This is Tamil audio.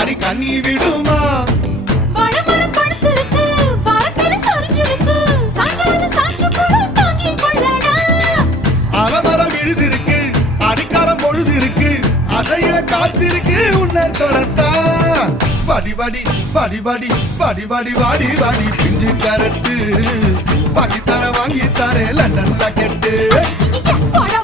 அடி கண்ணி விடுமா வாழைமரம் பழுத்திருக்கு, வாரத்தில சொரிஞ்சிருக்கு, சாஞ்சாலும் சாஞ்சு போடு தாங்கிக் கொள்ளடா. அலமரம் விழுதிருக்கு, அடிக்காலம் பொழுதிருக்கு, அதையில காத்திருக்கு உன்னை தொடத்தா. படி படி படி படி படி படி வாடி வாடி பிஞ்சு கரட்டு, பாக்கி தர வாங்கி தரே லண்டன்ல கெட்டு. ஐயைய, போடா